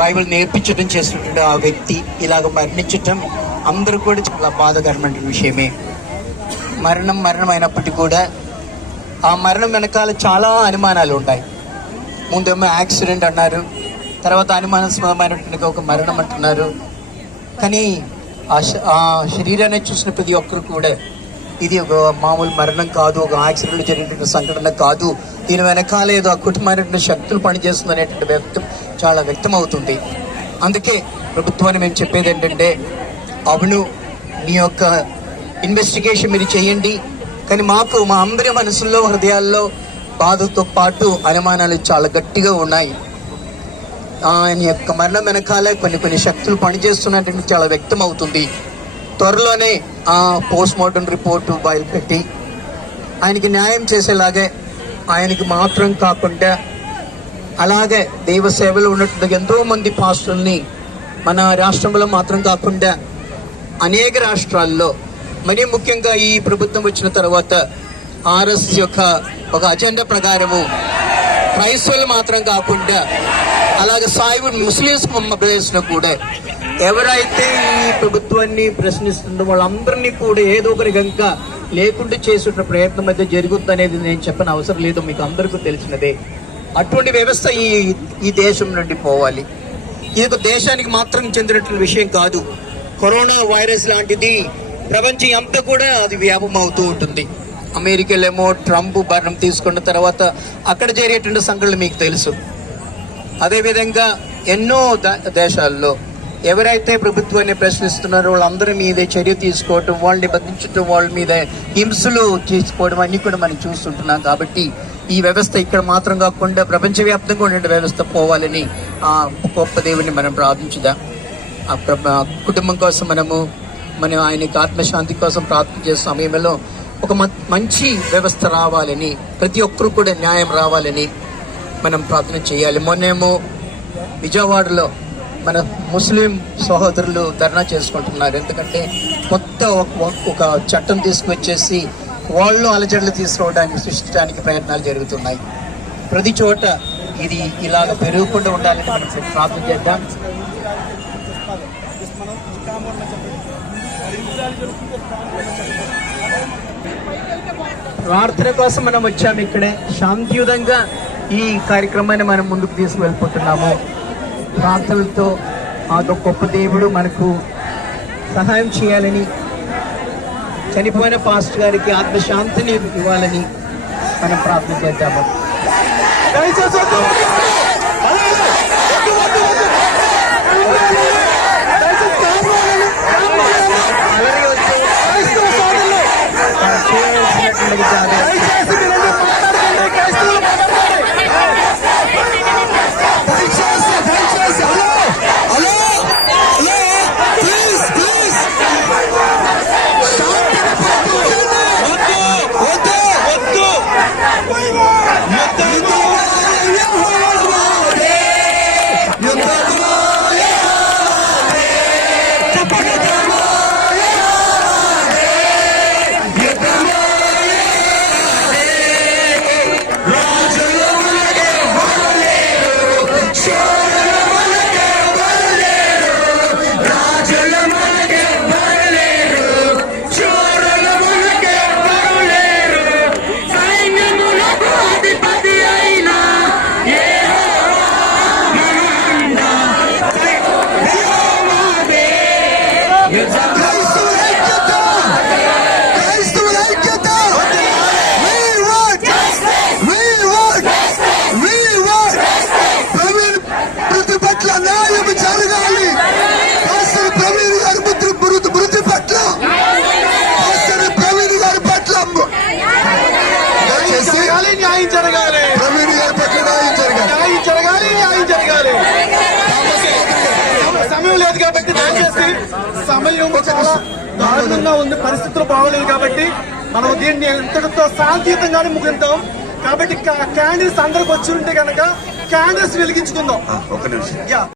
Bible నేర్పించడం చేసినటువంటి ఆ వ్యక్తి ఇలాగ మరణించటం అందరూ కూడా చాలా బాధకరమైన విషయమే. మరణం మరణం అయినప్పటికీ కూడా ఆ మరణం వెనకాల చాలా అనుమానాలు ఉంటాయి. ముందేమో యాక్సిడెంట్ అన్నారు తర్వాత అనుమానాస్పదమైనటువంటి ఒక మరణం అంటున్నారు. కానీ ఆ ఆ శరీరాన్ని చూసిన ప్రతి ఒక్కరు కూడా ఇది ఒక మామూలు మరణం కాదు ఒక యాక్సిడెంట్ జరిగినటువంటి సంఘటన కాదు. దీని వెనకాల ఏదో అకుటమైనటువంటి శక్తులు పనిచేస్తుంది అనేటువంటి వ్యక్తం చాలా వ్యక్తం అవుతుంది అందుకే ప్రభుత్వాన్ని మేము చెప్పేది ఏంటంటే అవును మీ యొక్క ఇన్వెస్టిగేషన్ మీరు చేయండి. కానీ మాకు మా అందరి మనసుల్లో హృదయాల్లో బాధతో పాటు అనుమానాలు చాలా గట్టిగా ఉన్నాయి. ఆయన యొక్క మరణం వెనకాలే కొన్ని కొన్ని శక్తులు పనిచేస్తున్నట్టు చాలా వ్యక్తం అవుతుంది త్వరలోనే ఆ పోస్ట్ మార్టం రిపోర్టు బయలుపెట్టి ఆయనకి న్యాయం చేసేలాగే ఆయనకి మాత్రం కాకుండా అలాగే దైవ సేవలో ఉన్నటువంటి ఎంతో మంది పాస్టర్ని మన రాష్ట్రంలో మాత్రం కాకుండా అనేక రాష్ట్రాల్లో మరీ ముఖ్యంగా ఈ ప్రభుత్వం వచ్చిన తర్వాత ఆర్ఎస్ యొక్క ఒక అజెండా ప్రకారము క్రైస్తవులు మాత్రం కాకుండా అలాగే సాయిబు ముస్లిమ్స్ ప్రదేశంలో కూడా ఎవరైతే ఈ ప్రభుత్వాన్ని ప్రశ్నిస్తుందో వాళ్ళందరినీ కూడా ఏదో ఒకరి గంక లేకుండా చేసిన ప్రయత్నం అయితే జరుగుతుందనేది నేను చెప్పని అవసరం లేదు మీకు అందరికీ తెలిసినదే. అటువంటి వ్యవస్థ ఈ ఈ దేశం నుండి పోవాలి. ఇది ఒక దేశానికి మాత్రం చెందినటువంటి విషయం కాదు. కరోనా వైరస్ లాంటిది ప్రపంచం అంతా కూడా అది వ్యాపం అవుతూ ఉంటుంది. అమెరికాలేమో ట్రంప్ భరణం తీసుకున్న తర్వాత అక్కడ జరిగేటువంటి సంఘటనలు మీకు తెలుసు. అదేవిధంగా ఎన్నో ద- దేశాల్లో ఎవరైతే ప్రభుత్వాన్ని ప్రశ్నిస్తున్నారో వాళ్ళందరి మీదే చర్య తీసుకోవటం వాళ్ళని బంధించటం వాళ్ళ మీద హింసలు తీసుకోవడం అన్ని కూడా మనం చూస్తుంటున్నాం కాబట్టి ఈ వ్యవస్థ ఇక్కడ మాత్రం కాకుండా ప్రపంచవ్యాప్తంగా ఉండే వ్యవస్థ పోవాలని ఆ గొప్ప దేవుని మనం ప్రార్థించుదాం. ఆ ప్ర- కుటుంబం కోసం మనము మనం ఆయనకి ఆత్మశాంతి కోసం ప్రార్థన చేసే సమయంలో ఒక మంచి వ్యవస్థ రావాలని ప్రతి ఒక్కరు కూడా న్యాయం రావాలని మనం ప్రార్థన చేయాలి. మొన్నేమో విజయవాడలో మన ముస్లిం సహోదరులు ధర్నా చేసుకుంటున్నారు. ఎందుకంటే కొత్త ఒక- ఒక చట్టం తీసుకువచ్చేసి వాళ్ళు అలజడులు తీసుకురావడానికి సృష్టించడానికి ప్రయత్నాలు జరుగుతున్నాయి. ప్రతి చోట ఇది ఇలాగ పెరగకుండా ఉండాలని మనం ప్రార్థన చేద్దాం. ప్రార్థన కోసం మనం వచ్చాము ఇక్కడే. శాంతియుతంగా ఈ కార్యక్రమాన్ని మనం ముందుకు తీసుకువెళ్ళిపోతున్నాము. ప్రార్థనలతో ఆ గొప్ప దేవుడు మనకు సహాయం చేయాలని చనిపోయిన పాస్టర్ గారికి ఆత్మశాంతిని ఇవ్వాలని మనం ప్రార్థన చేద్దాము. చేయాల్సినటువంటి దయచేసి సమయం చాలా దారుణంగా ఉంది. పరిస్థితులు బాగోలేదు కాబట్టి మనం దీన్ని ఎంతటితో శాంతియుతంగానే ముగిద్దాం కాబట్టి క్యాండిల్స్ అందరికి వచ్చి ఉంటే కనుక క్యాండిల్స్ వెలిగించుకుందాం. ఒక నిమిషం. యా.